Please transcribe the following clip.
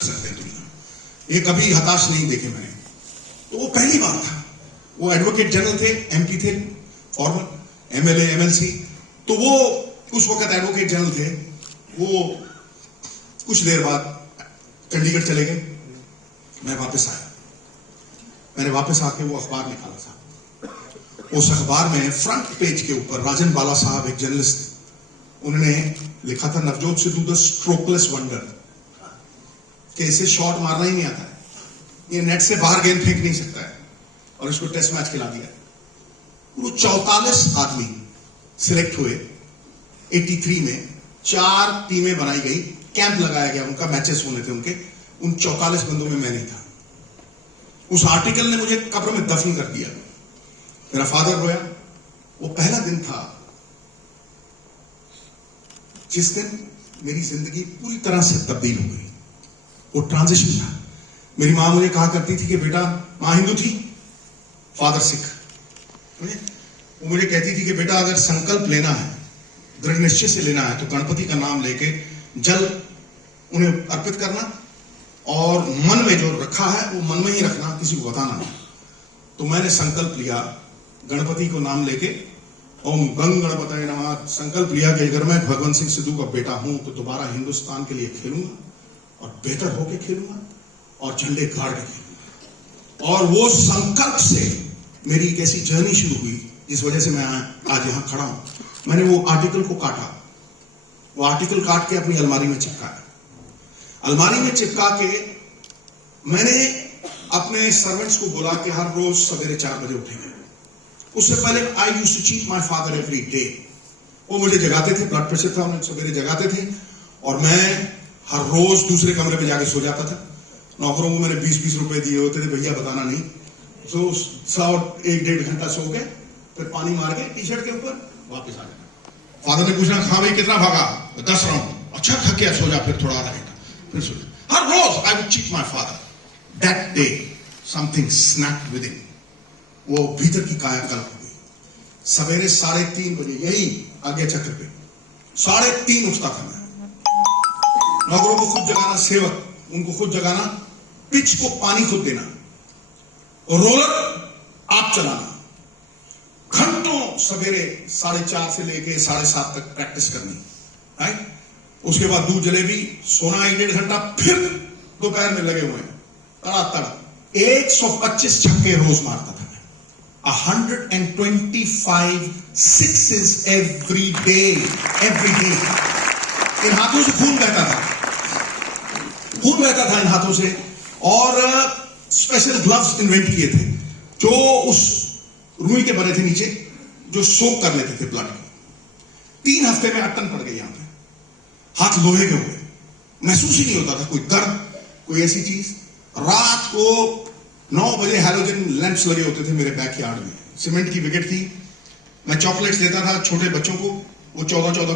सकते हैं दुनिया, ये कभी हताश नहीं देखे मैंने। तो वो पहली बार था। वो एडवोकेट जनरल थे, एमपी थे, फॉर्मर एमएलए एमएलसी। तो वो उस वक्त एडवोकेट जनरल थे। वो कुछ देर बाद चंडीगढ़ चले गए। मैं वापस आया। मैंने वापस आके वो अखबार निकाला था। उस अखबार में फ्रंट पेज के ऊपर राजन बाला साहब एक जर्नलिस्ट थे, उन्होंने लिखा था Navjot Sidhu the strokeless wonder, कि इसे शॉट मारना ही नहीं आता है, ये नेट से बाहर गेंद फेंक नहीं सकता है, और इसको टेस्ट मैच खिला दिया। वो 44 आदमी सिलेक्ट हुए 83 में, 4 टीमें बनाई गई, कैंप लगाया गया, उनका मैचेस होने थे उनके। उन 44 बंदों में मैं नहीं था। उस आर्टिकल ने मुझे कब्र में दफन कर दिया। मेरा फादर रोया। वो पहला दिन था जिस दिन मेरी जिंदगी पूरी तरह से तब्दील हो गई। वो ट्रांजिशन था। मेरी मां मुझे कहा करती थी कि बेटा, मां हिंदू थी, फादर सिख, वो मुझे कहती थी कि बेटा अगर संकल्प लेना है, दृढ़ निश्चय से लेना है, तो गणपति का नाम लेके जल उन्हें अर्पित करना, और मन में जो रखा है वो मन में ही रखना, किसी को बताना नहीं। तो मैंने संकल्प लिया, गणपति को नाम लेके ओम गंग गणपतये नमः, संकल्प लिया कि अगर मैं भगवंत सिंह सिद्धू का बेटा हूं तो दोबारा हिंदुस्तान के लिए खेलूंगा, और बेहतर होके खेलूंगा, और झंडे गाड़ के खेलूंगा। और वो संकल्प से मेरी एक ऐसी जर्नी शुरू हुई जिस वजह से मैं आज यहां खड़ा हूं। मैंने वो आर्टिकल को काटा, वो आर्टिकल काट के अपनी अलमारी में चिपकाया। अलमारी में चिपका के मैंने अपने सर्वेंट्स को बोला कि हर रोज सवेरे 4 बजे उठेंगे। उससे पहले I used to cheat my father every day. वो मुझे जगाते थे, ब्लड प्रेशर था, उन्हें सवेरे जगाते थे, और मैं हर रोज दूसरे कमरे पे जाके सो जाता था। नौकरों को मैंने 20-20 रुपए दिए होते थे, भैया बताना नहीं। तो 1-1.5 घंटा सो के फिर पानी मार के टी शर्ट के ऊपर वापस आ जाना। फादर ने पूछना, हाँ भाई कितना भागा? 10 राउंड। अच्छा थक गया, सो जा फिर थोड़ा आधा घंटा, फिर सो जा। हर रोज I would cheat my father. That day something snapped with him. वो भीतर की कायाकल्प हो गई। सवेरे 3:30 बजे, यही आगे चक्र पे 3:30 उठता था मैं। नौकरों को खुद जगाना, सेवक उनको खुद जगाना, पिच को पानी खुद देना, रोलर आप चलाना, घंटों सवेरे 4:30 से लेके 7:30 तक प्रैक्टिस करनी, राइट? उसके बाद दूध जलेबी, सोना 1-1.5 घंटा, फिर दोपहर में लगे हुए हैं तड़ातड़। 125 छक्के रोज मारता था। 125 sixes every day. इन हाथों से खून बहता था इन हाथों से। और स्पेशल ग्लव्स इन्वेंट किए थे जो उस रुई के बने थे नीचे, जो सोक कर लेते थे ब्लड को। 3 हफ्ते में अटन पड़ गई यहां पे, हाथ लोहे के हुए, महसूस ही नहीं होता था कोई दर्द, कोई ऐसी चीज। रात को 9 बजे हैलोजन लैंप्स लगे होते थे मेरे बैकयार्ड में। सीमेंट की विकेट थी। मैं चॉकलेट्स देता था छोटे बच्चों को, वो 14-14